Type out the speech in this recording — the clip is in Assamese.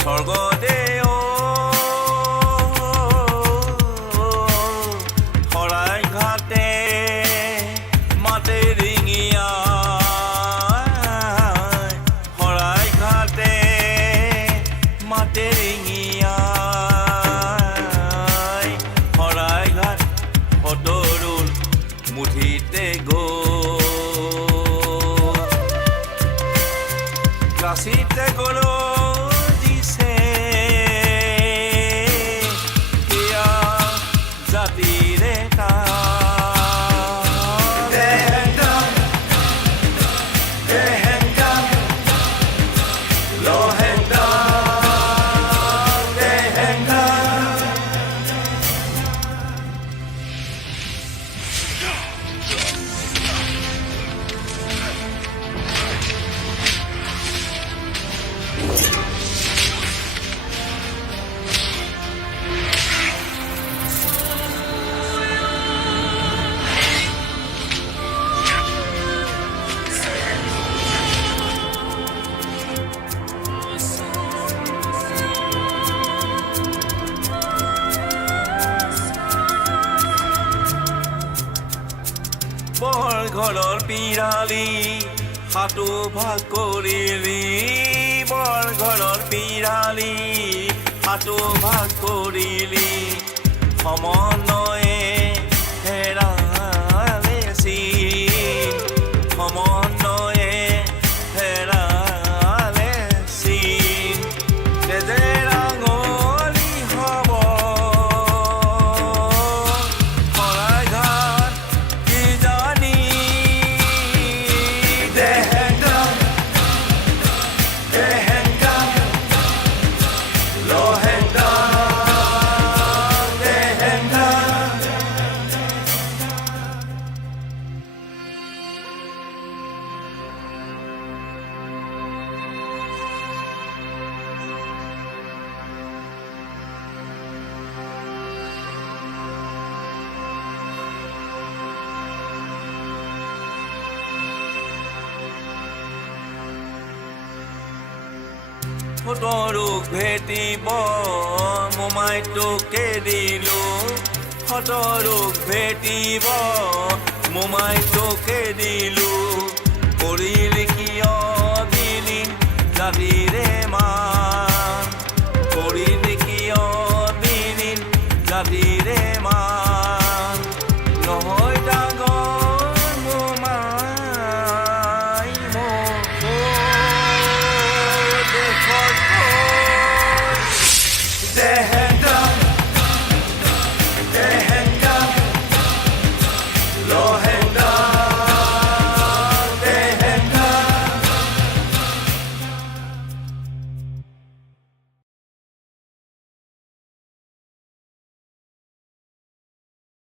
স্বৰ্গদেৱ শৰাই ঘাটে মাতে ৰিঙিয়া শৰাই ঘাটে মাতে ৰিঙিয়া শৰাই ঘাট সদৰুল মুঠিতে কাশীতে গ'লো বৰ ঘৰৰ পিৰালি হাতো ভাগ কৰিলি বৰ ঘৰৰ পিৰালি হাতো ভাগ কৰিলি সমন্বয়ে হেৰালে চিন সমন্বয়ে হেৰালে চিন তেজে ৰাঙলী হ'ব শৰাই ঘাট কি জানি সতৰুক ভেটিব মোমাই তোকে দিলো সতৰুক ভেটিব মোমাই তোকে দিলো কৰিলি কিয় দিলি জাতি